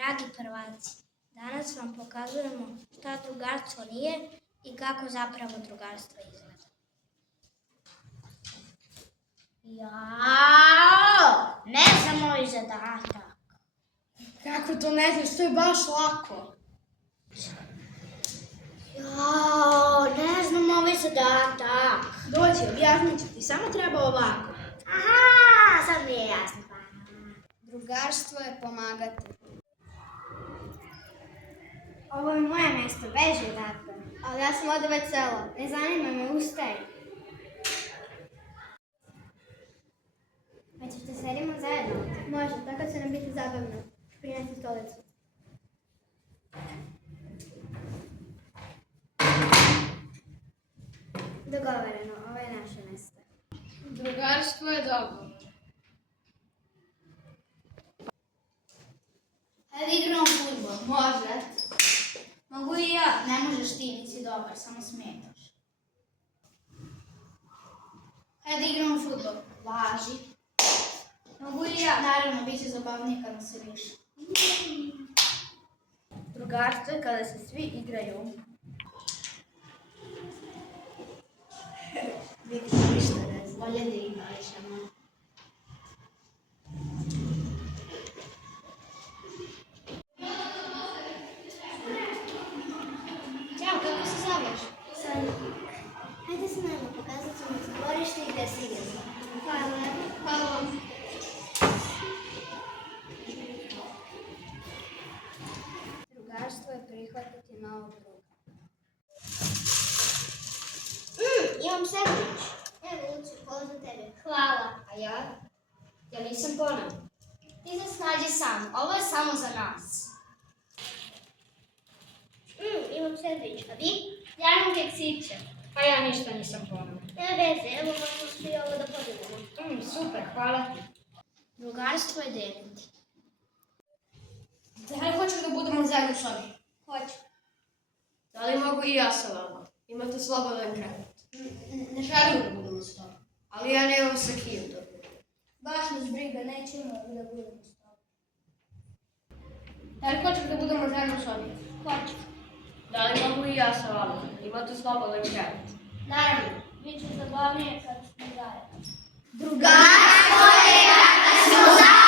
Dragi prvaci, danas vam pokazujemo šta drugarstvo nije i kako zapravo drugarstvo izgleda. Jao, ne znam moj zadatak. Kako to ne znaš, to je baš lako. Jao, ne znam ovaj zadatak. Dođi, objasnit ću ti, samo treba ovako. Aha, sad mi je jasno. Drugarstvo je pomagati. Ovo je moje mjesto, beži dakle. Ali ja sam ovdje već selo. Ne zanima me, ustaj. Hoćeš da sedimo zajedno? Može, tako će nam biti zabavno. Prinesi stolicu. Dogovoreno, ovo je naše mjesto. Drugarstvo je dobro. Hajde igramo fudbal. Može. Mogu i ja. Ne možeš ti, nisi dobar, samo smetaš. Hajde igramo fudbal. Važi. Mogu i ja. Naravno, bit će zabavnije kada se više. Drugarstvo je kada se svi igraju. Vidiš ništa ne znam. Bolje da igraš, ama. Ćao, kako se zoveš? Sanja. Hajde s nama, pokazat ćemo ti dvorište i gdje se igramo. Hvala vam. Drugarstvo je prihvatiti novog druga. Imam sandvič. Evo, Luci, hvala za tebe. Hvala. A ja? Ja nisam ponovno. Ti se snađi sam. Ovo je samo za nas. Imam sandvič, a vi? Ja imam keksiće. Pa ja ništa nisam ponovno. Nema veze, evo možemo svi ovo da podijelimo. Super, hvala ti. Drugarstvo je deliti. Da li hoćeš da budemo zajedno u sobi? Hoću. Da li mogu i ja sa vama? Imate slobodan krevet. Ne želim da budemo s tobom. Ali ja nemam sa kim da budem. Baš nas briga, nećemo da budemo s tobom. Da li hoćeš da budemo zajedno u sobi? Hoću. Da li mogu i ja sa vama? Imate slobodan krevet. Naravno, bit će zabavnije kad smo zajedno. Drugarstvo je kada smo zajedno.